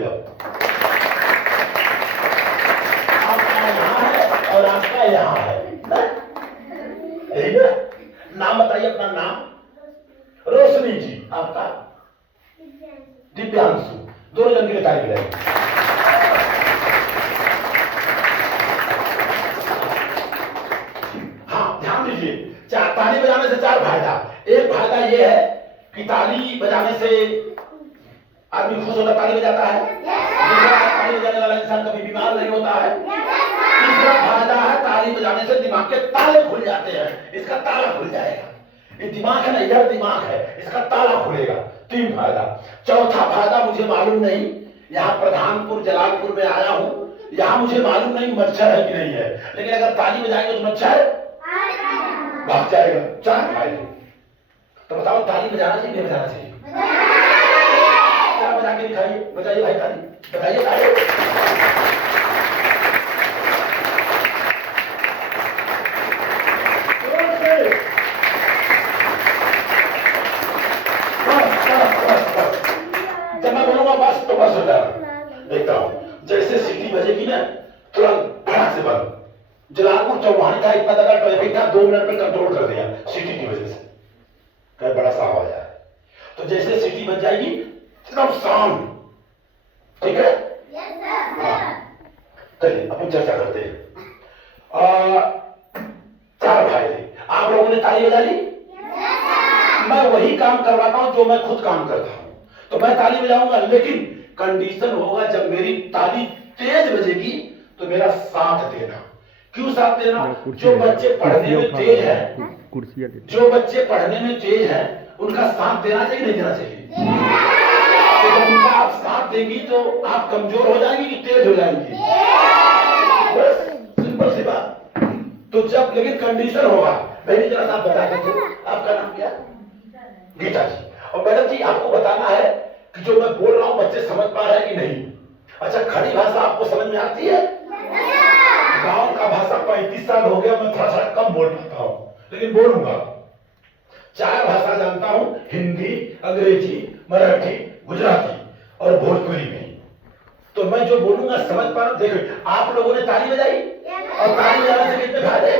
ले लो। आपका यहाँ है और आपका यहाँ है, यही ना? नाम बताइए अपना नाम। रोशनी जी, आपका? दिव्यांशु। दोनों जन के लिए तारीफ है। हाँ, ध्यान दीजिए, ताली बजाने से 4 फायदा। एक फायदा ये है कि ताली बजाने से आदमी खुश होता, ताली बजाता है। ताली बजाने वाला इंसान कभी बीमार नहीं होता है। तीसरा फायदा है, ताली बजाने से दिमाग के ताले खुल जाते हैं, इसका ताला खुल जाएगा। ये दिमाग है ना, इधर दिमाग है, इसका ताला खुलेगा। 3 फायदा। चौथा फायदा मुझे मालूम नहीं, यहाँ प्रधानपुर जलालपुर में आया हूँ, यहाँ मुझे मालूम नहीं मच्छर है कि नहीं है, लेकिन अगर ताली बजाएंगे तो मच्छर भाग जाएगा। 4 फायदे। तो बताओ, ताली बजाना चाहिए नहीं बजाना चाहिए? क्या बजा के दिखाइए, बजाइए भाई ताली, बजाइए ताली। जब मैं बोलूंगा बस तो बस हो जाएगा। देखता हूं, जैसे सीटी बजेगी ना तुरंत फटाक से बंद। जलालपुर चौहान का इतना ज्यादा ट्रैफिक था, 2 मिनट में कंट्रोल कर दिया सीटी की वजह से। क्या बड़ा सा आवाज है। तो जैसे सीटी बज जाएगी एकदम शांत, ठीक है? चलिए अपन चर्चा करते हैं। 4 फायदे। आप लोगों ने ताली बजा ली? मैं वही काम करवाता हूं जो मैं खुद काम करता हूं। तो मैं ताली बजाऊंगा, लेकिन कंडीशन होगा जब मेरी ताली तेज बजेगी तो मेरा साथ देना। क्यों साथ देना? जो बच्चे पढ़ने में तेज है, जो बच्चे पढ़ने में तेज है, उनका साथ देना चाहिए नहीं देना चाहिए? तो जब उनका आप साथ देंगी तो आप कमजोर हो जाएंगी कि तेज हो जाएंगी? बस सिंपल सी बात। तो जब लेकिन कंडीशन होगा, मैंने जरा सा बता दीजिए, आपका नाम क्या? गीता जी। और मैडम जी, आपको बताना है कि जो मैं बोल रहा हूं बच्चे समझ पा रहे हैं कि नहीं? अच्छा, खड़ी भाषा आपको समझ में आती है? गांव का भाषा 35 साल हो गया, मैं थोड़ा सा कम बोल पाता हूं, लेकिन बोलूंगा। 4 भाषा जानता हूं, हिंदी, अंग्रेजी, मराठी, गुजराती और भोजपुरी में। तो मैं जो बोलूंगा समझ पा रहा हूं। देखो, आप लोगों ने ताली बजाई, और ताली बजाने से कितने फायदे?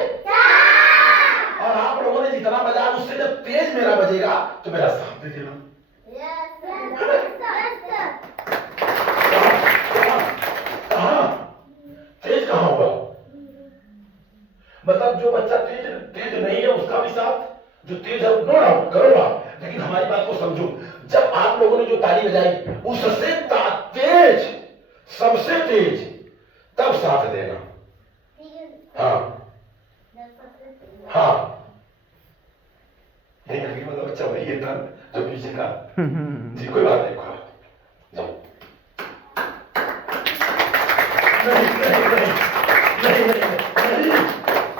और आप लोगों ने जितना बजाया उससे जब तेज मेरा बजेगा तो मेरा साथ दे देना। तेज कहां होगा? मतलब जो बच्चा तेज नहीं है उसका भी साथ, जो तेज है नो डाउट करो आप, लेकिन हमारी बात को समझो। जब आप लोगों ने जो ताली बजाई उससे तेज, सबसे तेज, तब साथ देना। हाँ हाँ, नहीं करके मतलब बच्चा वही है था जो पीछे का जी, कोई बात नहीं,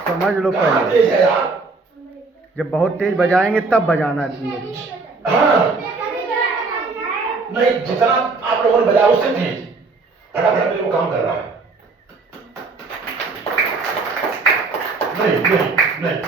समझ लो पहले, जब बहुत तेज बजाएंगे तब बजाना है। हाँ नहीं, जितना आप लोगों ने बजाया उससे तेज, फटाफट मेरे को काम कर रहा है। नहीं नहीं नहीं,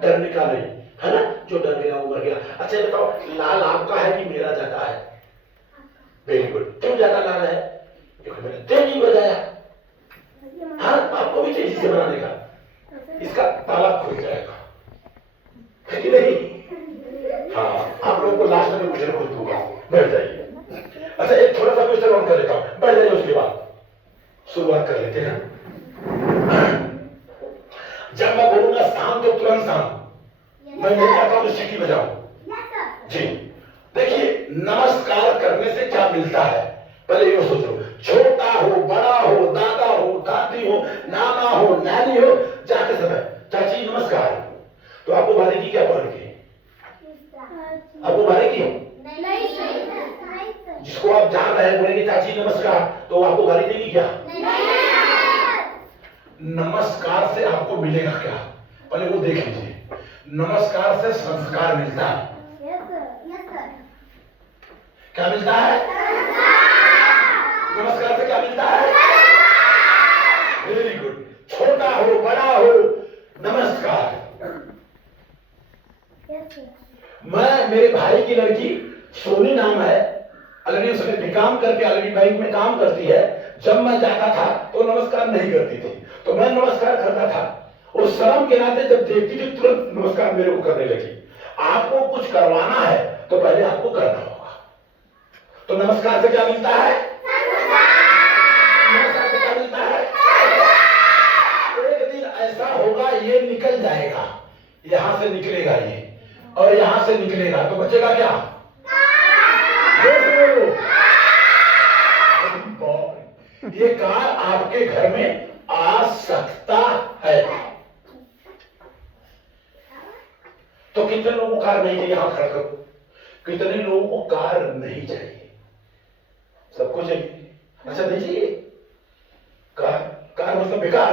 डरने का नहीं है ना, जो डर गया वो मर गया। अच्छा बताओ, लाल आपका है कि मेरा ज्यादा है? Very good. क्यों ज्यादा लाल है? क्योंकि मैंने तेज नहीं बजाया। हाँ, आपको भी तेजी से बनाने का, इसका ताला खुल जाएगा, है कि नहीं? हाँ, आप लोगों को लास्ट में कुछ ना कुछ दूंगा, बैठ जाइए। अच्छा, एक थोड़ा सा क्वेश्चन ऑन कर लेता हूँ, बैठ जाइए, उसके बाद शुरुआत कर लेते हैं। जब मैं बोलूंगा शांत तो तुरंत शांत, मैं नहीं चाहता हूं सीटी बजाऊं जी। देखिए, नमस्कार करने से क्या मिलता है पहले ये सोचो। छोटा हो, बड़ा हो, दादा हो, दादी हो, नाना हो, नानी हो, जाते समय चाची नमस्कार, तो आपको मारेगी क्या पकड़ के? आपको मारेगी? जिसको आप जान रहे हैं बोलेंगे चाची नमस्कार, तो आपको गाली देगी क्या? नमस्कार से आपको मिलेगा क्या, पहले वो देख लीजिए। नमस्कार से संस्कार मिलता है। क्या मिलता है? नमस्कार से क्या मिलता है? Very good. छोटा हो बड़ा हो नमस्कार। मैं मेरे भाई की लड़की सोनी नाम है, ऑलरेडी उसने बीकॉम करके ऑलरेडी बैंक में काम करती है। जब मैं जाता था तो नमस्कार नहीं करती थी, तो मैं नमस्कार करता था। और शर्म के नाते जब देखती थी तुरंत नमस्कार मेरे को करने लगी। आपको कुछ करवाना है तो पहले आपको करना होगा। तो नमस्कार से क्या मिलता है? नमस्कार से क्या मिलता है? एक दिन ऐसा होगा ये निकल जाएगा, यहां से निकलेगा ये और यहां से निकलेगा, तो बचेगा क्या? ये कार आपके घर में आ सकता है। तो कितने लोगों को कार नहीं चाहिए? हाथ खड़ा करो। कितने लोगों को कार नहीं चाहिए? सबको चाहिए? अच्छा नहीं चाहिए कार? कार मतलब बेकार?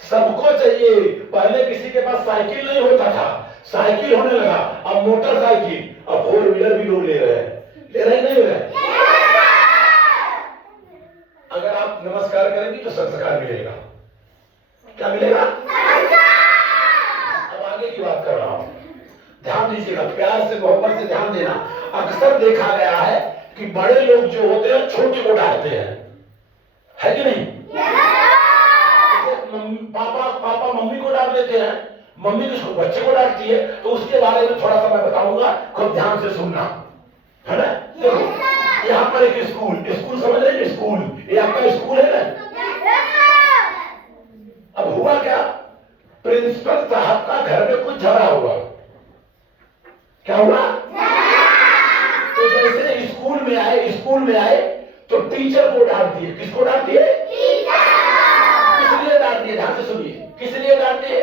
सबको चाहिए। पहले किसी के पास साइकिल नहीं होता था, साइकिल होने लगा, अब मोटरसाइकिल, अब 4 व्हीलर भी लोग ले रहे हैं। ले रहे नहीं ले रहे? अगर आप नमस्कार करेंगे तो संस्कार मिलेगा। क्या मिलेगा? अब आगे की बात कर रहा हूं, ध्यान दीजिएगा, प्यार से मोहब्बत से ध्यान देना। अक्सर देखा गया है कि बड़े लोग जो होते हैं छोटे को डांटते हैं, है कि नहीं? पापा मम्मी को डांट देते हैं, मम्मी किसको? बच्चे को डांटती है। तो उसके बारे में थोड़ा सा मैं बताऊंगा, खुद ध्यान से सुनना, है ना? देखो यहाँ पर एक स्कूल समझ रहे हैं? स्कूल, ये आपका स्कूल है ना? अब हुआ क्या, प्रिंसिपल साहब का घर में कुछ झगड़ा हुआ। क्या हुआ? तो जैसे स्कूल में आए तो टीचर को डांट दिए। किसको डांट दिए? किस लिए डांट दिए? ध्यान से सुनिए, किस लिए डांट दिए?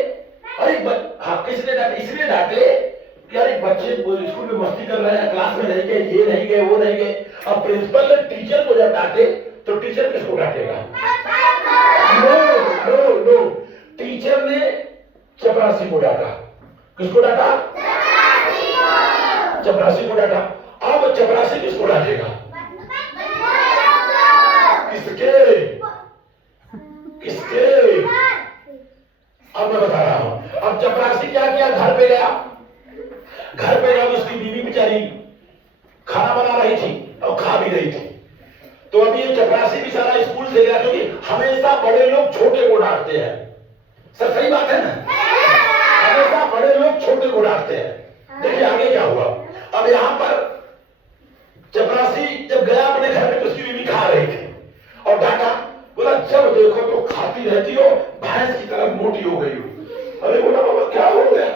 अरे हाँ, किस लिए डांटे? इसलिए डांटे कि अरे बच्चे स्कूल में मस्ती कर रहे हैं, क्लास में नहीं गए, ये नहीं गए, वो नहीं गए। अब प्रिंसिपल ने टीचर को जब डांटे तो टीचर किसको डांटेगा? नो, टीचर ने चपरासी को डांटा। किसको डांटा? चपरासी को डांटा। अब चपरासी किसको डांटेगा? किसके? अब मैं बता रहा हूं। अब चपरासी क्या किया? घर पे गया तो उसकी बीवी बेचारी खाना बना रही थी और खा भी रही थी। तो अभी ये चपरासी भी सारा स्कूल से गया, क्योंकि हमेशा बड़े लोग छोटे को डांटते हैं। सर सही बात है ना? हमेशा बड़े लोग छोटे को डांटते हैं। देखिए आगे क्या हुआ। अब यहां पर चपरासी जब गया अपने घर में तो उसकी बीवी खा रही थी और डांटा, बोला जब देखो तो खाती रहती हो, भैंस की तरफ मोटी हो गई हो। अरे बोला बाबा क्या हो गया?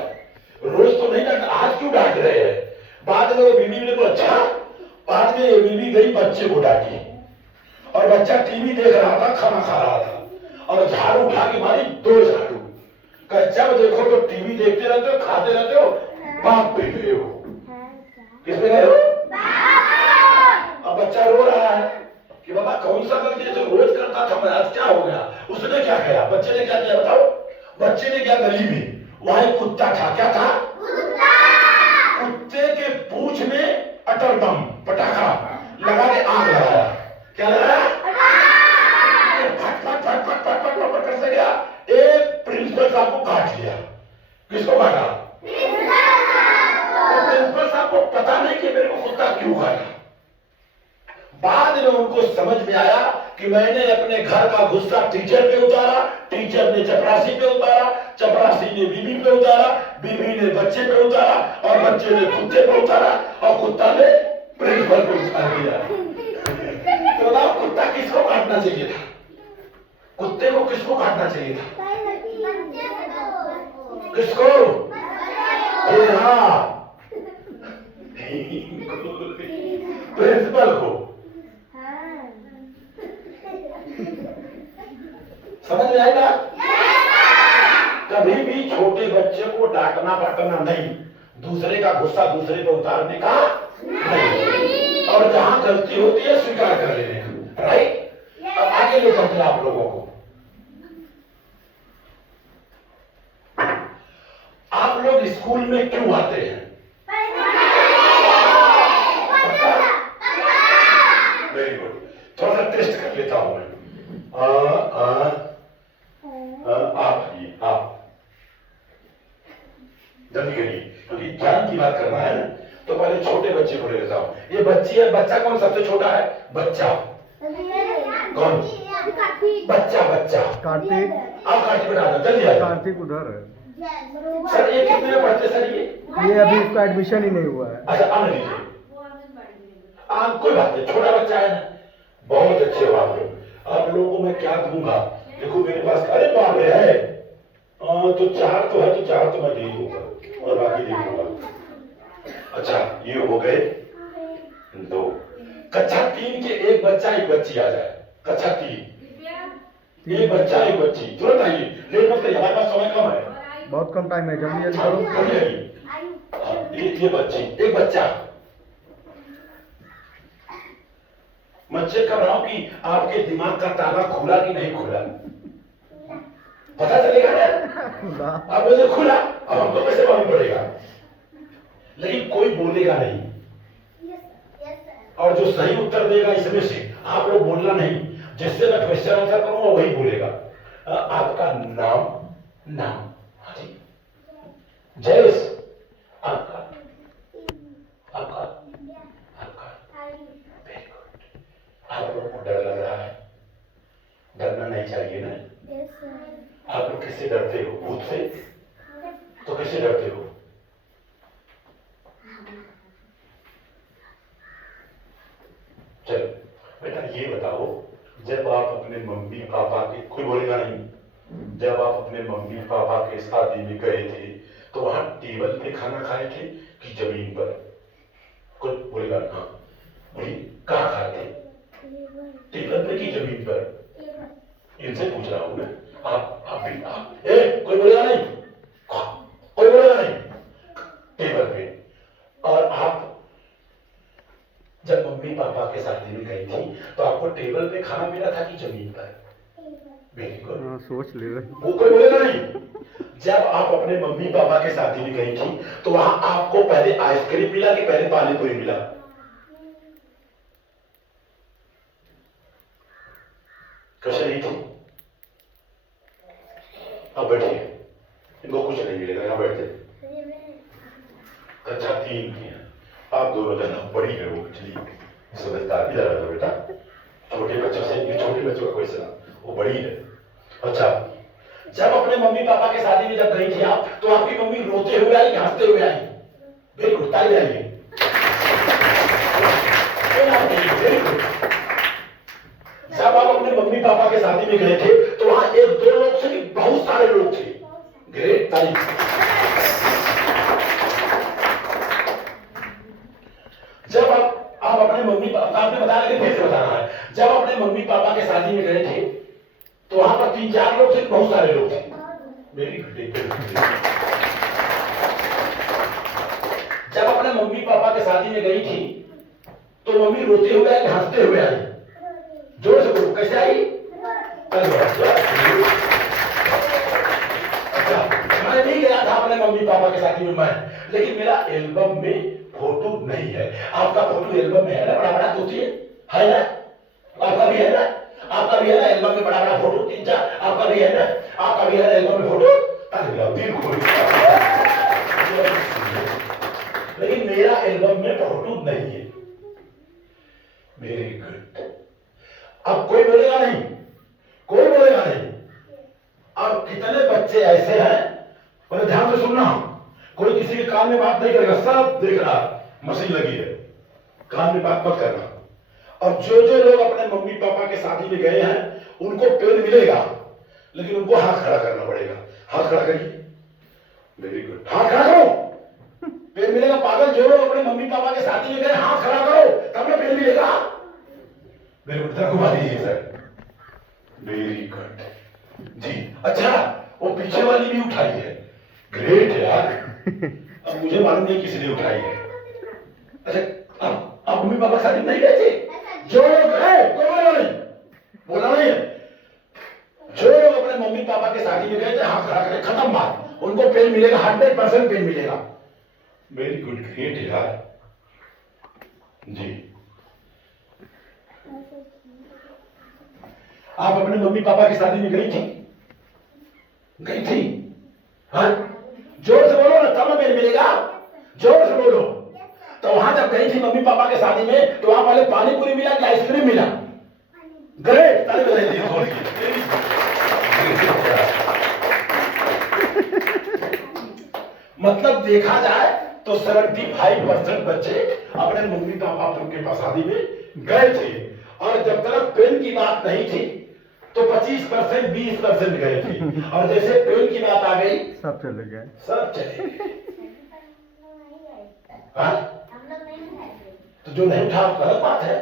रोज तो नहीं डांटा, आज क्यों डांट रहे हैं? बाद में वो बीवी ने तो अच्छा, बाद में ये बीवी गई बच्चे को डांटी और बच्चा टीवी देख रहा था, खाना खा रहा था और झाड़ू उठा के मारी 2 झाड़ू। जब देखो तो टीवी देखते रहते हो, खाते रहते हो, बाप पे गए हो। किस पे गए हो? अब बच्चा रो रहा है कि बाबा कौन सा गलती जो रोज करता था मैं, आज क्या हो गया? उसने क्या किया? बच्चे ने क्या किया बताओ? बच्चे ने क्या, गली में वहां एक कुत्ता था। क्या था? कुत्ते के पूंछ में अटल बम पटाखा लगा के आग लगाया। क्या लगाया? फट फट फट फट फट फट फट करते गया, एक प्रिंसिपल साहब को काट लिया। किसको काटा? प्रिंसिपल साहब को पता नहीं कि मेरे को कुत्ता क्यों काटा। बाद में उनको समझ में आया कि मैंने अपने घर का गुस्सा टीचर पे उतारा, टीचर ने चपरासी पे उतारा, चपरासी ने बीवी पे उतारा, बीवी ने बच्चे पे उतारा और बच्चे ने कुत्ते पे उतारा और कुत्ता ने प्रिंसिपल पे उतार दिया। तो बताओ कुत्ता किसको काटना चाहिए था? कुत्ते को किसको काटना चाहिए था? किसको? हाँ, प्रिंसिपल को। समझ में आएगा? कभी भी छोटे बच्चे को डांटना पटना नहीं, दूसरे का गुस्सा दूसरे पे उतारने का नहीं, और जहां गलती होती है स्वीकार कर लेने का। राइट? अब आगे ले चलते आप लोगों को। आप लोग स्कूल में क्यों आते हैं? Very good. थोड़ा सा टेस्ट कर लेता हूं मैं। आप आइए, आप जल्दी करिए, क्योंकि ज्ञान की बात करना है ना, तो पहले छोटे बच्चे को ले लेता हूं। ये बच्ची है, बच्चा कौन सबसे छोटा है? बच्चा कौन? बच्चा बच्चा कार्तिक। आप कार्तिक बेटा आ जाओ, जल्दी आ जाओ। कार्तिक उधर है। सर ये कितने में पढ़ते सर ये अभी इसका एडमिशन ही नहीं हुआ है। अच्छा आने दीजिए। कोई बात नहीं, छोटा बच्चा है ना। बहुत अच्छे हो आप लोग। आप लोगों को मैं क्या दूंगा? देखो मेरे पास, अरे बाप रे है तो चार तो है, तो चार तो मैं दे ही दूंगा और बाकी दे दूंगा। अच्छा ये हो गए दो। कक्षा 3 के एक बच्चा एक बच्ची आ जाए। कक्षा 3 एक बच्चा एक बच्ची, तुरंत आइए, लेट मत करिए, हमारे पास समय कम है। बहुत कम टाइम है, जल्दी जल्दी करो। जल्दी आइए। ये बच्ची एक बच्चा। मैं चेक कर रहा हूं कि आपके दिमाग का ताला खुला कि नहीं खुला, पता चलेगा ना। आप बोले खुला, अब हमको कैसे मालूम पड़ेगा? लेकिन कोई बोलेगा नहीं, और जो सही उत्तर देगा इसमें से आप लोग बोलना नहीं, जिससे मैं क्वेश्चन आंसर करूंगा वही बोलेगा। आपका नाम? नाम? हाँ जी। जयेश? आपका? आपका? आपका? Very good. आप लोग को डर लग रहा है? डरना नहीं चाहिए ना। आप लोग किससे डरते हो? भूत से? तो किससे डरते हो? चलो बेटा ये बताओ, जब आप अपने मम्मी पापा के, कोई बोलेगा नहीं, जब आप अपने मम्मी पापा के शादी में गए थे तो वहां टेबल पे खाना खाए थे कि जमीन पर? कोई बोलेगा? हाँ बोलिए, कहाँ खाए थे? टेबल पे कि जमीन पर? इनसे पूछ रहा हूं मैं। आप भी कोई बोलेगा नहीं, कोई बोलेगा नहीं। टेबल पे। और आप जब मम्मी पापा के शादी में गई थी तो आपको टेबल पे खाना मिला था कि जमीन पर? Very good. सोच ले रहे। वो कोई बोलेगा नहीं। जब आप अपने मम्मी पापा के शादी में गई थी तो वहां आपको पहले आइसक्रीम मिला कि पहले पानी पूरी मिला? कैसे नहीं थी? अब बैठिए, इनको कुछ नहीं मिलेगा, यहाँ बैठते। कक्षा 3 की है, आप दोनों जना बड़ी है वो पिछली समझदार। इधर आ जाओ बेटा, छोटे बच्चों से, ये छोटे बच्चों का क्वेश्चन, वो बड़ी है। अच्छा जब अपने मम्मी पापा के शादी में जब गई थी आप, तो आपकी मम्मी रोते हुए आई, हंसते हुए आई? वेरी गुड, ताली आइए। जब आप अपने मम्मी पापा के शादी में गए थे तो वहां एक दो लोग से भी बहुत सारे लोग थे? ग्रेट, ताली। जब आप अपने मम्मी पापा, आपने बताया लेकिन फिर से बताना है, जब अपने मम्मी पापा के शादी में गए थे तो वहां पर 3-4 लोग थे, बहुत सारे लोग थे? Very good. जब अपने मम्मी पापा के शादी में गई थी तो मम्मी रोते हुए आई, हंसते हुए आई? जोर से बोलो, कैसे आई? अच्छा मैं नहीं गया था अपने मम्मी पापा के शादी में मैं, लेकिन मेरा एल्बम में फोटो नहीं है। आपका फोटो एल्बम में है ना, बड़ा बड़ा तोती है ना? आपका भी है ना? आपका भी है ना एल्बम में बड़ा बड़ा फोटो? 3-4 आपका भी है ना? आपका भी है ना एल्बम में फोटो? दिल खोल। लेकिन मेरा एल्बम में फोटो नहीं है। Very good. अब कोई बोलेगा नहीं, कोई बोलेगा नहीं। अब कितने बच्चे ऐसे हैं, बोले ध्यान से सुनना, कोई किसी के कान में बात नहीं करेगा, सब देख रहा, मशीन लगी है, कान में बात मत करना। और जो जो लोग अपने मम्मी पापा के शादी में गए हैं उनको पेन मिलेगा, लेकिन उनको हाथ खड़ा करना पड़ेगा। हाथ खड़ा करिए। वेरी गुड, हाथ खड़ा करो, पेन मिलेगा। पागल, जो लोग अपने मम्मी पापा के शादी में गए हाथ खड़ा करो, तब ना पेन मिलेगा। वेरी गुड, घुमा दीजिए सर। वेरी गुड जी। अच्छा वो पीछे वाली भी उठाई है, ग्रेट यार। अब मुझे मालूम नहीं किसने उठाई है। अच्छा अब मम्मी पापा शादी नहीं गए थे? जो लोग है कोई बोला नहीं, बोला नहीं है। जो लोग अपने मम्मी पापा के शादी में गए थे हाथ खड़ा करें, खत्म बात, उनको पेन मिलेगा, 100% पेन मिलेगा। वेरी गुड, ग्रेट यार जी। आप अपने मम्मी पापा की शादी में गई थी? गई थी? हाँ, जोर से बोलो ना, तब पेन मिलेगा, जोर से बोलो। तो वहां जब गई थी मम्मी पापा के शादी में, तो वहां पहले पानी पूरी मिला कि आइसक्रीम मिला? ग्रेट, ताली बजाई दी। मतलब देखा जाए तो 75% बच्चे अपने मम्मी पापा के पास शादी में गए थे, और जब तक पेन की बात नहीं थी तो 25% 20% गए थे, और जैसे पेन की बात आ गई सब चले गए, सब चले गए। तो जो नहीं उठा गलत बात है।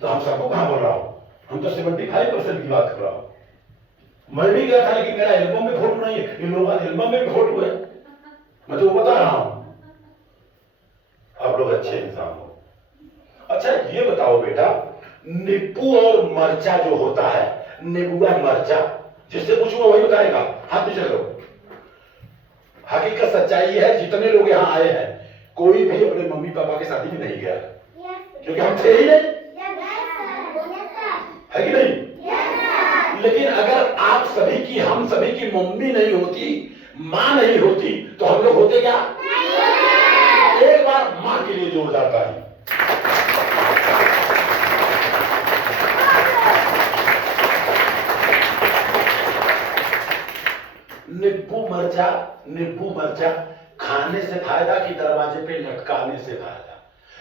तो हम सबको कहां बोल रहा हूं, हम तो 75% की बात कर रहा हूं। मैं भी गया था, लेकिन मेरा एल्बम में फोटो नहीं है, इन लोगों का एल्बम में भी फोटो है, मैं तो बता रहा हूं। आप लोग अच्छे इंसान हो। अच्छा ये बताओ बेटा, नींबू और मरचा जो होता है, नींबुआ मरचा, जिससे पूछूंगा वही बताएगा, हाथ नीचे करो। हकीकत सच्चाई है, जितने लोग यहाँ आए हैं कोई भी अपने मम्मी पापा की शादी में नहीं गया, क्योंकि हम थे ही नहीं, है कि नहीं? लेकिन अगर आप सभी की, हम सभी की मम्मी नहीं होती, मां नहीं होती, तो हम लोग होते क्या? एक बार मां के लिए जोरदार ताली। नींबू मरचा खाने से फायदा कि दरवाजे पे लटकाने से फायदा?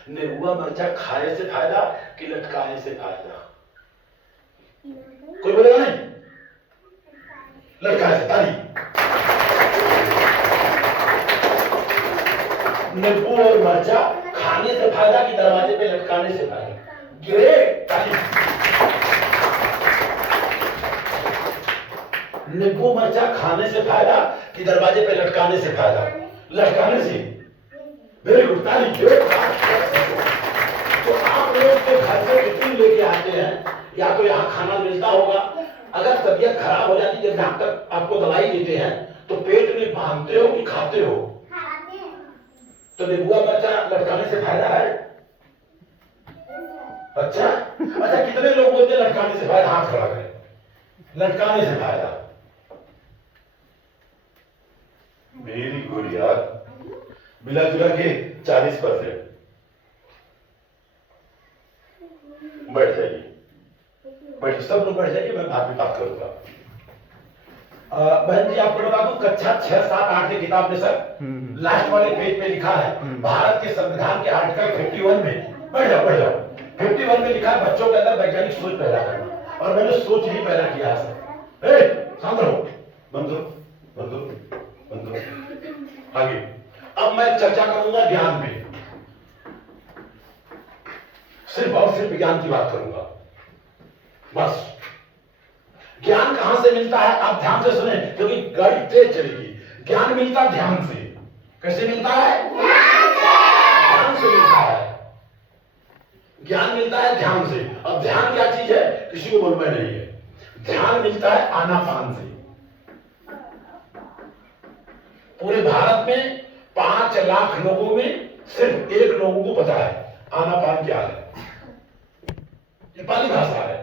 नींबुआ मरचा खाने से फायदा कि लटकाने से फायदा? कोई बोलेगा नहीं? लटकाने से। ताली। नींबू और मरचा खाने से फायदा कि दरवाजे पे लटकाने से फायदा? ग्रेट, ताली। नींबू मरचा खाने से फायदा कि दरवाजे पे लटकाने से फायदा? लटकाने से। वेरी गुड, ताली। तो आप लोग के घर से टिफिन लेके आते हैं, या तो यहाँ खाना मिलता होगा, अगर तबीयत खराब हो जाती है, जब डॉक्टर आपको दवाई देते हैं तो पेट में बांधते हो कि खाते हो? तो नींबुआ मरचा लटकाने से फायदा है। अच्छा, कितने लोग बोलते हैं लटकाने से फायदा? हाथ खड़ा करें। लटकाने से फायदा। वेरी गुड यार, मिला जुला के 40%। बैठ जाइए, बैठ, सब लोग बैठ जाइए, मैं बाद में बात करूंगा। बहन जी आपको बता दूं, कक्षा 6, 7, 8 की किताब में सर लास्ट वाले पेज पे लिखा है, भारत के संविधान के आर्टिकल 51 में, बैठ जाओ 51 में लिखा है, बच्चों के अंदर वैज्ञानिक सोच पैदा करना, और मैंने सोच ही पैदा किया है सर। शांत रहो, बंद करो। आगे अब मैं चर्चा करूंगा ज्ञान पे, सिर्फ और सिर्फ ज्ञान की बात करूंगा, बस। ज्ञान कहां से मिलता है आप ध्यान से सुने, क्योंकि गाड़ी तेज चलेगी। ज्ञान मिलता है ध्यान से। कैसे मिलता है? ध्यान से मिलता है। ज्ञान मिलता है ध्यान से। अब ध्यान क्या चीज है किसी को मालूम नहीं है। ध्यान मिलता है आनापान से। पूरे भारत में 5 लाख लोगों में सिर्फ 1 लोगों को पता है आनापान क्या है। ये पाली भाषा है।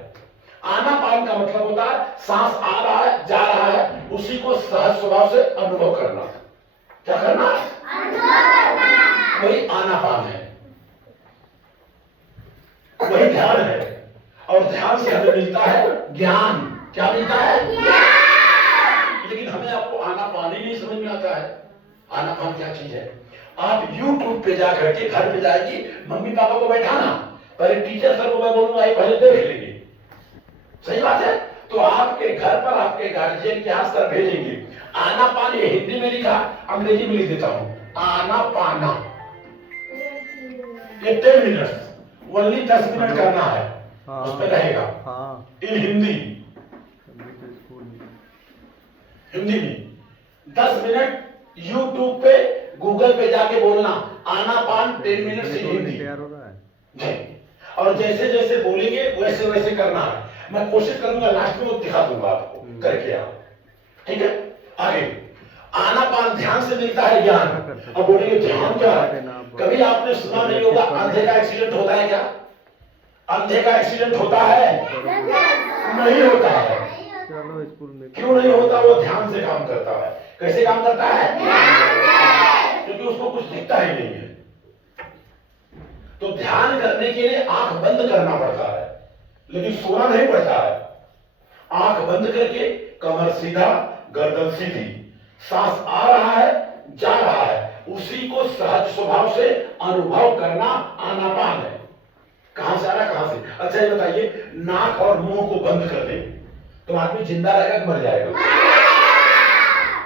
आनापान का मतलब होता है सांस आ रहा है, जा रहा है, उसी को सहज स्वभाव से अनुभव करना। क्या करना? अनुभव करना। वही आनापान है, वही ध्यान है। और ध्यान से हमें मिलता है ज्ञान। क्या मिलता है? ज्ञान। लेकिन हमें आपको आनापान ही नहीं समझ में आता है। आनापान क्या चीज है? आप YouTube पे जा करके, घर पे जाएगी, मम्मी पापा को बैठाना, पहले टीचर सर को मैं बोलूंगा ये पहले देख लेंगे। सही बात है। तो आपके घर पर आपके गार्जियन के हाथ सर भेजेंगे। आनापान ये हिंदी में लिखा, अंग्रेजी में लिख देता हूं। आनापाना ये 10 मिनट, ओनली 10 मिनट करना है। उस पर रहेगा इन हिंदी में 10 मिनट YouTube पे, गूगल पे जाके बोलना आनापान 10 मिनट से हिंदी। और जैसे जैसे बोलेंगे वैसे वैसे करना है। मैं कोशिश करूंगा लास्ट में वो दिखा दूंगा आपको करके आप, ठीक है? आगे आनापान ध्यान से मिलता है ज्ञान। अब बोलेंगे ध्यान क्या है? कभी आपने सुना नहीं होगा अंधे का एक्सीडेंट होता है क्या? अंधे का एक्सीडेंट होता है? नहीं होता है। चलो स्कूल में क्यों नहीं होता? वो ध्यान से काम करता है। कैसे काम करता है? क्योंकि उसको कुछ दिखता ही नहीं है। तो ध्यान करने के लिए आंख बंद करना पड़ता है, लेकिन सोना नहीं पड़ता है। आंख बंद करके कमर सीधा, गर्दन सीधी, सांस आ रहा है, जा रहा है, उसी को सहज स्वभाव से अनुभव करना आनापान है। कहां से आ रहा, कहां से? अच्छा ये बताइए, नाक और मुंह को बंद कर दे तो आदमी जिंदा रहेगा कि मर जाएगा?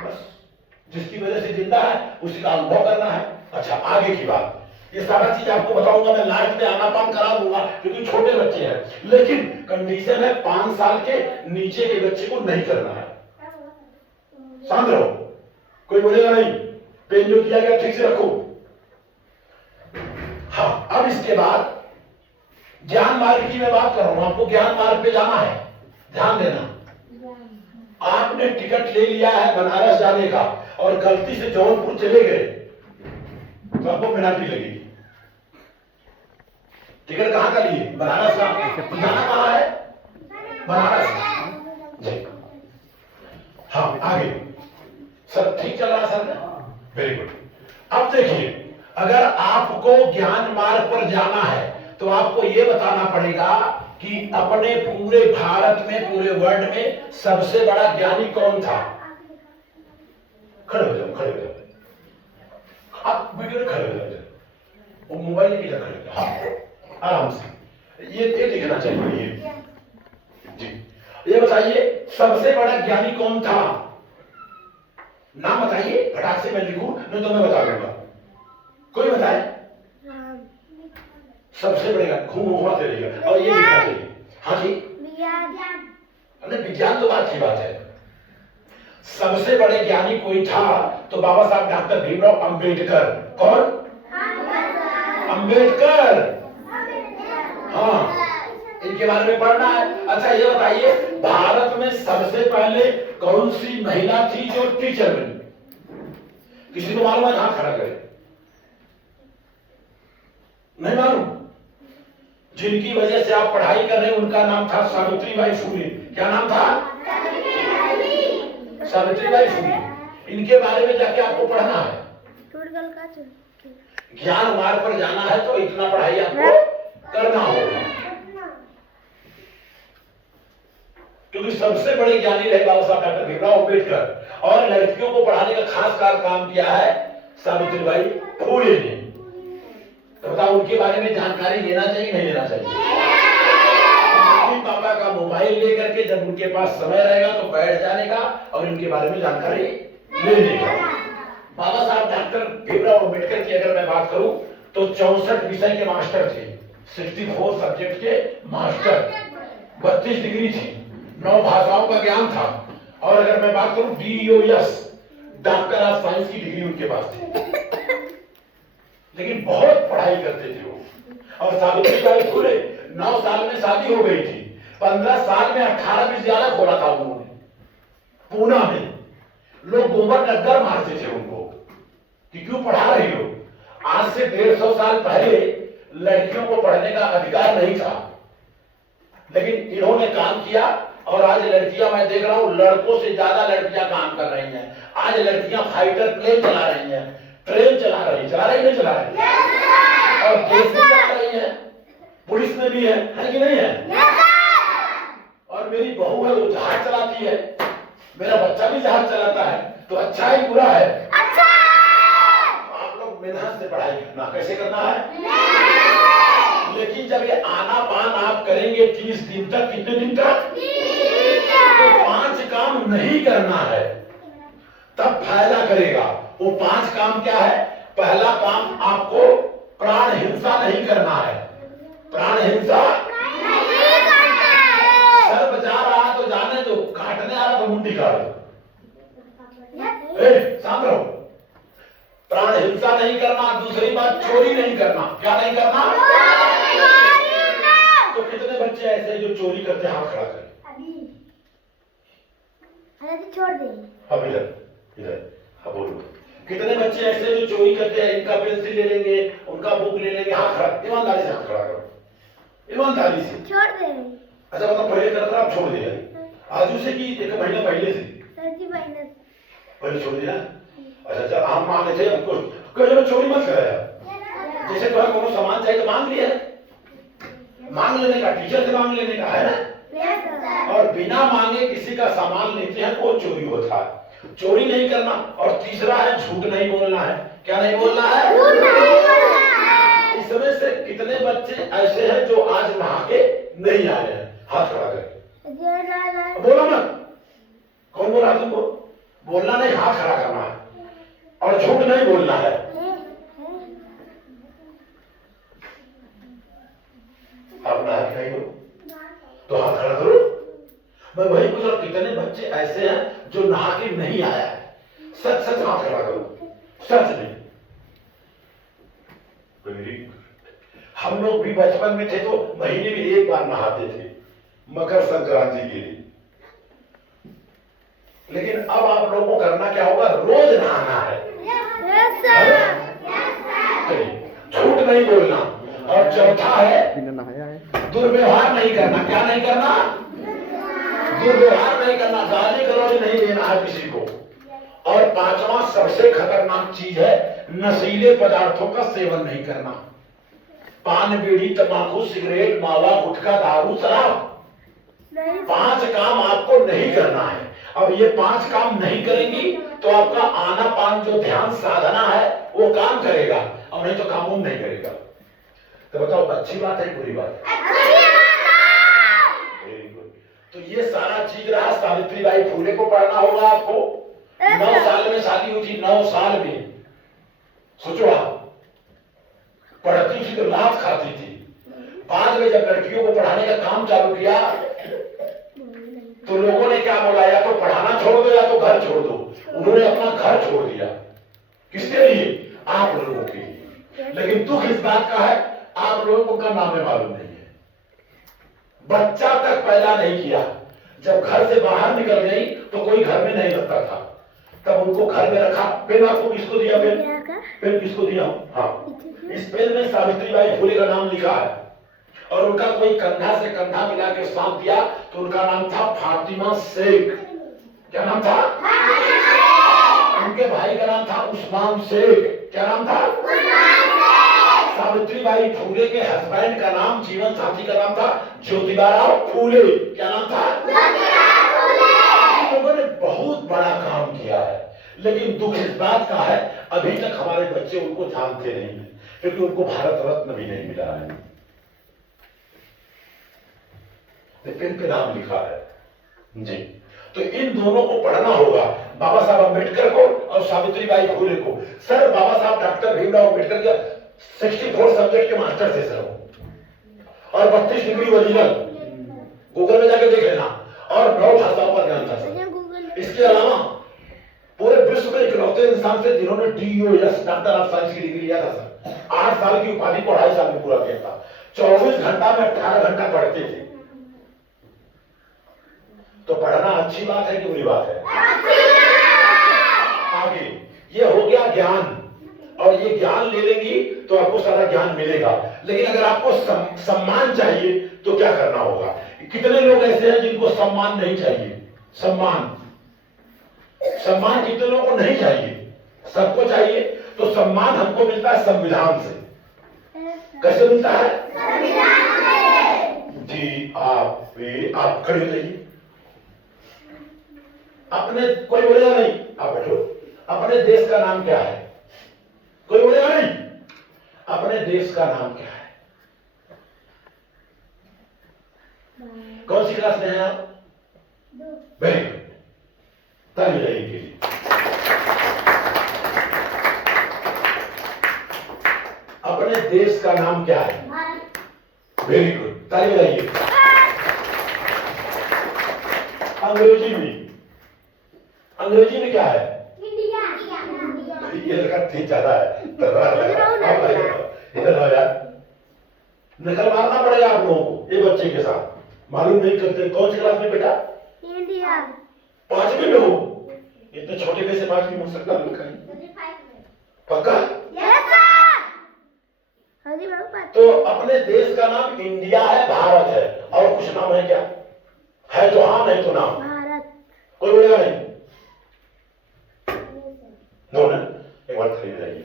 बस जिसकी वजह से जिंदा है उसी का अनुभव करना है। अच्छा आगे की बात, ये सारा चीज आपको बताऊंगा मैं, लास्ट में आनापान करा दूंगा क्योंकि छोटे बच्चे हैं, लेकिन कंडीशन है 5 साल के नीचे के बच्चे को नहीं करना है। शांत रहो, कोई बोलेगा नहीं, पेन जो किया गया ठीक से रखो। हाँ, अब इसके बाद ज्ञान मार्ग की मैं बात कर रहा हूं, आपको ज्ञान मार्ग पे जाना है। ध्यान देना, आपने टिकट ले लिया है बनारस जाने का और गलती से जौनपुर चले गए तो आपको पेनाल्टी लगेगी। टिकट कहां का लिए? बनारस का। जाना कहां है? बनारस जी। हाँ आगे सब ठीक चल रहा सर? Very good. अब देखिए, अगर आपको ज्ञान मार्ग पर जाना है तो आपको यह बताना पड़ेगा कि अपने पूरे भारत में, पूरे वर्ल्ड में सबसे बड़ा ज्ञानी कौन था? खड़े हो जाओ, खड़े हो जाओ, आप वीडियो में खड़े हो जाओ, वो मोबाइल लेके जा, खड़े हो जाओ, हाँ आराम से। ये दिखना चाहिए ये जी। ये बताइए सबसे बड़ा ज्ञानी कौन था? नाम बताइए, फटाक से मैं लिखूं नहीं तो मैं बता दूंगा। कोई बताए? सबसे बड़े घूमते रहिएगा और ये लिखना चाहिए। हाँ जी, विज्ञान तो बात की बात है। सबसे बड़े ज्ञानी कोई था तो बाबा साहब डॉक्टर भीमराव अंबेडकर। कौन? अंबेडकर। हाँ, इनके बारे में पढ़ना है। अच्छा ये बताइए, भारत में सबसे पहले कौन सी महिला थी जो टीचर बनी? किसी को मालूम है? हाथ खड़ा करे। नहीं मालूम? जिनकी वजह से आप पढ़ाई कर रहे हैं उनका नाम था सावित्रीबाई फुले। क्या नाम था? सावित्रीबाई फुले। इनके बारे में जाके आपको पढ़ना है। ज्ञान मार्ग पर जाना है तो इतना पढ़ाई आपको करना होगा, क्योंकि सबसे बड़े ज्ञानी रहे बाबा साहब डॉक्टर भीमराव अंबेडकर, और लड़कियों को पढ़ाने का खास काम किया है सावित्रीबाई फुले ने। तो बताओ उनके बारे में जानकारी लेना चाहिए नहीं लेना चाहिए? मम्मी पापा का मोबाइल लेकर के जब उनके पास समय रहेगा तो बैठ जाने का और इनके बारे में जानकारी लेने का। बाबा साहब डॉक्टर भीमराव अंबेडकर की अगर मैं बात करूं तो 64 विषय के मास्टर थे, 64 सब्जेक्ट के मास्टर, 32 डिग्री थी, 9 भाषाओं का ज्ञान था, और अगर मैं बात करूं DOS डॉक्टर ऑफ साइंस की डिग्री उनके पास थी। लेकिन बहुत पढ़ाई करते थे वो। और सावित्रीबाई फुले 9 साल में शादी हो गई थी, 15 साल में 18 विद्यालय खोला था उन्होंने पूना में। लोग गोबर टक्कर मारते थे उनको कि क्यों पढ़ा रही हो। आज से 150 साल पहले लड़कियों को पढ़ने का अधिकार नहीं था, लेकिन इन्होंने काम किया और आज लड़कियां, मैं देख रहा हूं लड़कों से ज्यादा लड़कियां काम कर रही हैं। आज लड़कियां फाइटर प्लेन चला रही हैं, ट्रेन चला रही नहीं चला रही और देश में चला रही है, पुलिस में भी है कि नहीं है? और मेरी बहू है वो जहाज चलाती है, मेरा बच्चा भी जहाज चलाता है। तो अच्छा है बुरा है? अच्छा। आप लोग मेहनत से पढ़ाई करना, कैसे करना है? लेकिन जब ये आनापान आप करेंगे 30 दिन तक, कितने दिन तक? तो 5 काम नहीं करना है, तब फायदा करेगा। वो 5 काम क्या है? पहला काम, आपको प्राण हिंसा नहीं करना है। प्राण हिंसा नहीं करना है। सर बजा रहा तो जाने दो, काटने आ रहा तो मुंडी काट दो। शांत रहो। प्राण हिंसा नहीं करना। दूसरी बात, चोरी नहीं करना। क्या नहीं करना? तो कितने बच्चे ऐसे जो चोरी करते हैं? हाथ खड़ा करें। छोड़ दे। अब इधर हाँ बोलो, कितने बच्चे ऐसे हैं जो चोरी करते हैं, इनका पेंसिल ले लेंगे, उनका बुक ले लेंगे, हाथ खड़ा, ईमानदारी से हाथ खड़ा करो, ईमानदारी से। छोड़ दे। अच्छा मतलब पहले करता आप छोड़ दिया, आज उसे की एक महीना पहले से पहले छोड़ दिया। अच्छा हम मान लेते हैं कोई चोरी मत करे, जैसे तुम्हें कोनो सामान चाहिए तो मांग लिया, मांग लेने का, टीचर से मांग लेने का है ना, और बिना मांगे किसी का सामान लेते हैं वो चोरी होता है, चोरी नहीं करना। और तीसरा है झूठ नहीं बोलना है। क्या नहीं बोलना है? इसमें से कितने बच्चे ऐसे हैं जो आज नहा के नहीं आए हैं? हाथ खड़ा करके बोलो मत। कौन बोला तुमको? बोलना नहीं, हाथ खड़ा करना है, और झूठ नहीं बोलना है। अपना हाथ नहीं करो तो हाथ खड़ा करो। मैं वही पूछ रहा हूं, कितने बच्चे ऐसे हैं जो नहा के नहीं आया है? सच सच हाथ खड़ा करो, सच नहीं। हम लोग भी बचपन में थे तो महीने में एक बार नहाते थे, मकर संक्रांति के लिए, लेकिन अब आप लोगों को करना क्या होगा? रोज नहाना है। झूठ नहीं बोलना। और चौथा है दुर्व्यवहार नहीं करना। क्या नहीं करना? दुर्व्यवहार नहीं करना, गाली गलौज नहीं देना है किसी को। और पांचवा सबसे खतरनाक चीज है नशीले पदार्थों का सेवन नहीं करना। पान, बीड़ी, तंबाकू, सिगरेट, मावा, गुटखा, दारू, शराब, 5 काम आपको नहीं करना है। अब ये 5 काम नहीं करेंगी तो आपका आनापान जो ध्यान साधना है वो काम करेगा, और नहीं तो काम नहीं करेगा। तो बताओ अच्छी बात है बुरी बात है? Very good. तो ये सारा चीज रहा। सावित्रीबाई फुले को पढ़ना होगा आपको। 9 साल में शादी हुई थी, 9 साल में। सोचो आप, पढ़ती थी तो लात खाती थी। बाद में जब लड़कियों को पढ़ाने का काम चालू किया तो लोगों ने क्या बोला? या तो पढ़ाना छोड़ दो या तो घर छोड़ दो। उन्होंने अपना घर छोड़ दिया। किसके लिए? आप लोगों के लिए। लेकिन दुख इस बात का है आप लोगों को उनका नाम मालूम नहीं है। बच्चा तक पैदा नहीं किया। जब घर से बाहर निकल गई तो कोई घर में नहीं रखता था, तब उनको घर में रखा। पेन आपको किसको दिया? पेन किसको दिया? हाँ, इस पेन में सावित्रीबाई फुले का नाम लिखा है, और उनका कोई कंधा से कंधा मिला के साथ दिया तो उनका नाम था फातिमा शेख। क्या नाम था? उनके भाई का नाम था उस्मान शेख। क्या नाम था? सावित्रीबाई फुले के हस्बैंड का नाम, जीवन साथी का नाम था ज्योतिबाराव फुले। क्या नाम था? लोगों ने बहुत बड़ा काम किया है, लेकिन दुख इस बात का है अभी तक हमारे बच्चे उनको जानते नहीं है, क्योंकि उनको भारत रत्न भी नहीं मिला है। पेन पे नाम लिखा है जी। तो इन दोनों को पढ़ना होगा, बाबा साहब अम्बेडकर को और सावित्रीबाई फुले को। सर बाबा साहब डॉक्टर भीमराव अम्बेडकर के 64 सब्जेक्ट के मास्टर थे सर, और 32 डिग्री ओरिजिनल, गूगल में जाके देख लेना, और 9 भाषाओं का ज्ञान था सर। इसके अलावा पूरे विश्व में इकलौते इंसान थे जिन्होंने DOS डॉक्टर ऑफ साइंस की डिग्री लिया था सर। 8 साल की उपाधि को 2.5 साल में पूरा किया था। 24 घंटा में 18 घंटा पढ़ते थे। तो पढ़ना अच्छी बात है कि बुरी बात है? आगे ये हो गया ज्ञान, और ये ज्ञान ले लेंगी तो आपको सारा ज्ञान मिलेगा। लेकिन अगर आपको सम्मान चाहिए तो क्या करना होगा? कितने लोग ऐसे हैं जिनको सम्मान नहीं चाहिए? सम्मान कितने लोगों को नहीं चाहिए? सबको चाहिए। तो सम्मान हमको मिलता है संविधान से। कैसे मिलता है? जी आप खड़े हो जाइए। अपने कोई बोलेगा नहीं, आप बैठो। अपने देश का नाम क्या है? कोई बोलेगा नहीं। अपने देश का नाम क्या है? कौन सी क्लास में हैं आप? वेरी गुड, ताली बजाइए के लिए। अपने देश का नाम क्या है? वेरी गुड, ताली बजाइए। अंग्रेजी में क्या है? ये लगा ठीक ज्यादा है। इधर आओ यार, नकल मारना पड़ेगा आप लोगों को। ये बच्चे के साथ मालूम नहीं करते। कौन सी क्लास में बेटा? इंडिया। 5वीं में हो? इतने छोटे कैसे मार्क्स नहीं मिल सकता लिखा है? पक्का? तो अपने देश का नाम इंडिया है, भारत है, और कुछ नाम है क्या? है तो हाँ, नहीं तो ना। भारत। कोई बोलेगा नहीं? नो ना, एक बार खरीद जाइए,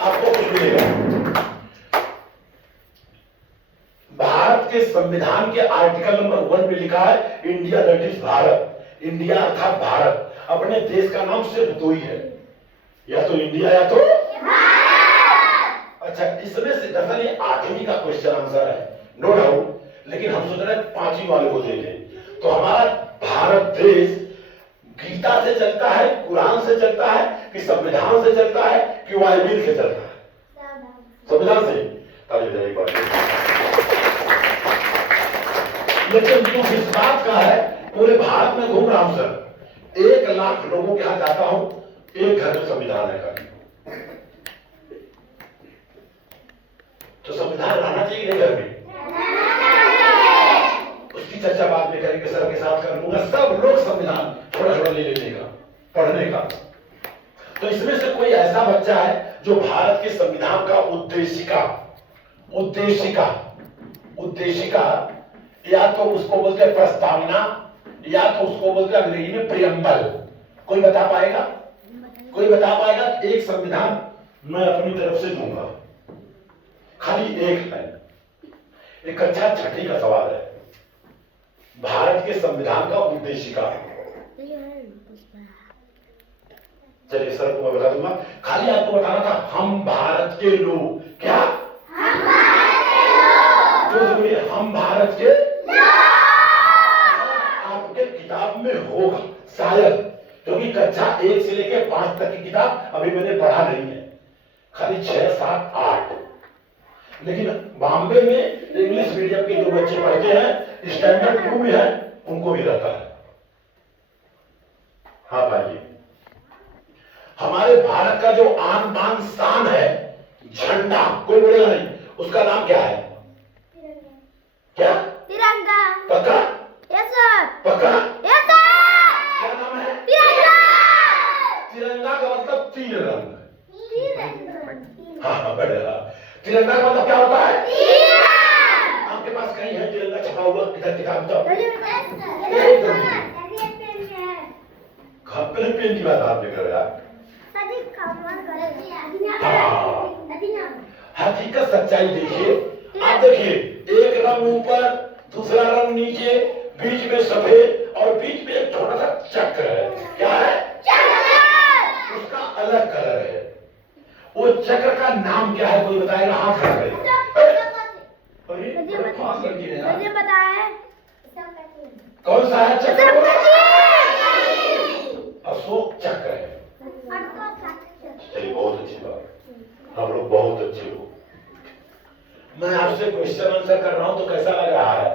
आपको कुछ मिलेगा। भारत के संविधान के आर्टिकल नंबर 1 में लिखा है India, that is Bharat. India अर्थात भारत। अपने देश का नाम सिर्फ दो ही है, या तो इंडिया या तो भारत। अच्छा, इसमें से दरअसल ये 8वीं का क्वेश्चन आंसर है, नो डाउट, लेकिन हम सोच रहे हैं 5वीं वाले को दे दें। तो हमारा भारत देश गीता से चलता है, कुरान से चलता है, कि संविधान से चलता है, कि बाइबिल से चलता है? संविधान से। ताली बजाइए एक बार। लेकिन दुख इस बात का है, पूरे भारत में घूम रहा हूं सर, 1 लाख लोगों के यहाँ जाता हूं, एक घर में संविधान है खाली। तो संविधान रहना चाहिए नहीं घर में? उसकी चर्चा बाद में करेंगे, सर के साथ कर लूंगा। सब लोग संविधान थोड़ा थोड़ा ले लेने का, पढ़ने का। तो इसमें से कोई ऐसा बच्चा है जो भारत के संविधान का उद्देशिका या तो उसको बोलते हैं प्रस्तावना, या तो उसको बोलते हैं अंग्रेजी में प्रियम्बल। कोई बता पाएगा? कोई बता पाएगा? एक संविधान मैं अपनी तरफ से दूंगा, खाली एक है। एक कक्षा 6ठी का सवाल है, भारत के संविधान का उद्देशिका। चलिए सर को मैं बता दूंगा, खाली आपको बताना था हम भारत के लोग। क्या? हम भारत के लोग। जो जरूरी है, हम भारत के लोग। आपके किताब में होगा शायद, क्योंकि कक्षा 1 से लेकर 5 तक की किताब अभी मैंने पढ़ा नहीं है, खाली 6, 7, 8। लेकिन बॉम्बे में इंग्लिश मीडियम के जो बच्चे पढ़ते हैं, स्टैंडर्ड 2 में है, उनको भी रहता है। हाँ भाई, हमारे भारत का जो आन बान शान है, झंडा, कोई बोलेगा नहीं, उसका नाम क्या है? क्या? तिरंगा। पक्का? Yes sir. पक्का? Yes sir. क्या नाम है? तिरंगा। तिरंगा का मतलब 3 रंग। तिरंगा। हाँ बढ़िया। तिरंगा का मतलब क्या होता है? आपके पास कहीं है तिरंगा छपा हुआ? इधर किताब तो पेन की बात आपने कर रहा। हकीकत सच्चाई देखिए, आप देखिए, एक रंग ऊपर, दूसरा रंग नीचे, बीच में सफेद, और बीच में एक छोटा सा चक्र है। क्या है? चक्र। उसका अलग कलर है। वो चक्र का नाम क्या है? कोई बताएगा? हाथ खड़ा करिए। मुझे पता है। कौन सा है चक्र? अशोक चक्र है। चलिए, बहुत अच्छी बात, हम लोग बहुत अच्छे लोग। मैं आपसे क्वेश्चन आंसर कर रहा हूं तो कैसा लग रहा है?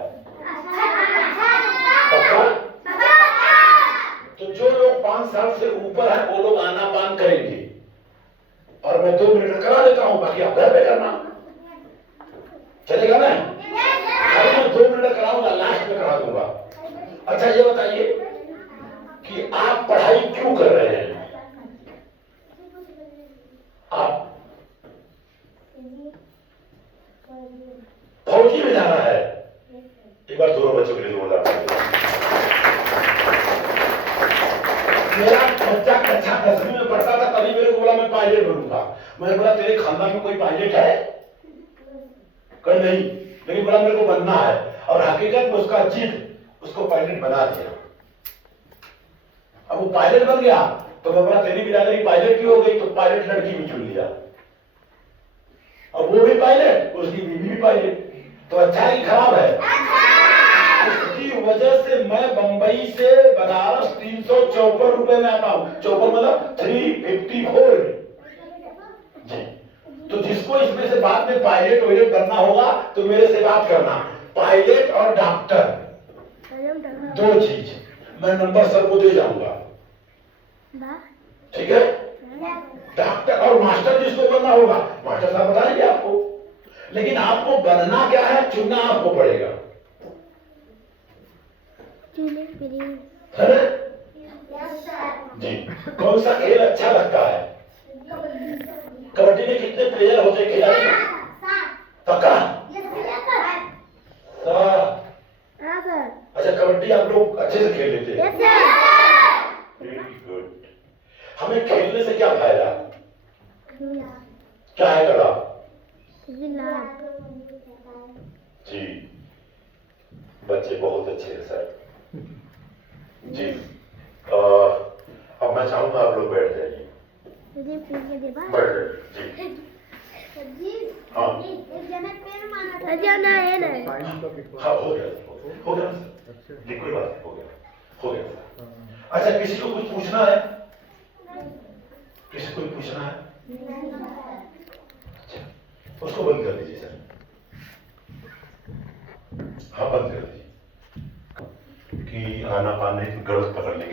पक्का? तो जो लोग 5 साल से ऊपर है वो लोग आनापान करेंगे, और मैं 2 मिनट करा देता हूं, बाकी आप घर पे करना। चलेगा ना? अभी मैं 2 मिनट कराऊंगा, लास्ट में करा दूंगा। अच्छा ये बताइए कि आप पढ़ाई क्यों कर रहे हैं? आप फौजी में जाना है? एक बार दोनों बच्चों के लिए जोरदार तालियां। मेरा बच्चा कक्षा 10वीं में पढ़ता था, तभी मेरे को बोला मैं पायलट बनूंगा। मैंने बोला तेरे खानदान में कोई पायलट है? कोई नहीं, लेकिन बोला मेरे को बनना है, और हकीकत में उसका जिद उसको पायलट बना दिया। अब वो पायलट बन गया, तो मैं बोला तेरी बिरादरी पायलट की हो गई, तो पायलट लड़की भी चुन लिया। अब वो भी पायलट, उसकी बीवी भी पायलट। तो अच्छा है कि खराब है? इसकी वजह से मैं बंबई से बनारस 354 रुपए में आता हूं। 54 मतलब 354 जी। तो जिसको इसमें से बाद में पायलट वायलट बनना होगा तो मेरे से बात करना। पायलट और डॉक्टर 2 चीज मैं नंबर सर को दे जाऊंगा, ठीक है? डॉक्टर और मास्टर जिसको बनना होगा, मास्टर साहब बताएंगे आपको। लेकिन आपको बनना क्या है, चुनना आपको पड़ेगा। है ना? जी। कौन सा खेल अच्छा लगता है? कबड्डी में कितने प्लेयर होते हैं खिलाड़ी? पक्का? हाँ। हाँ सर। अच्छा, कबड्डी आप लोग अच्छे से खेल लेते हैं? Yes sir. Very good. हमें खेलने से क्या फायदा? क्या है कला? जी, बच्चे बहुत अच्छे हैं सर। जी, अब मैं चाहूंगा आप लोग बैठ जाइए। बैठ जाइए। जी। हाँ। हाँ, हो गया सर। लिक्विड बात हो गया सर। अच्छा, किसी को कुछ पूछना है? किसी को पूछना है? अच्छा, उसको बंद कर दीजिए सर। हाँ, बंद कर दीजिए कि आना पाने गलत पकड़ लेंगे।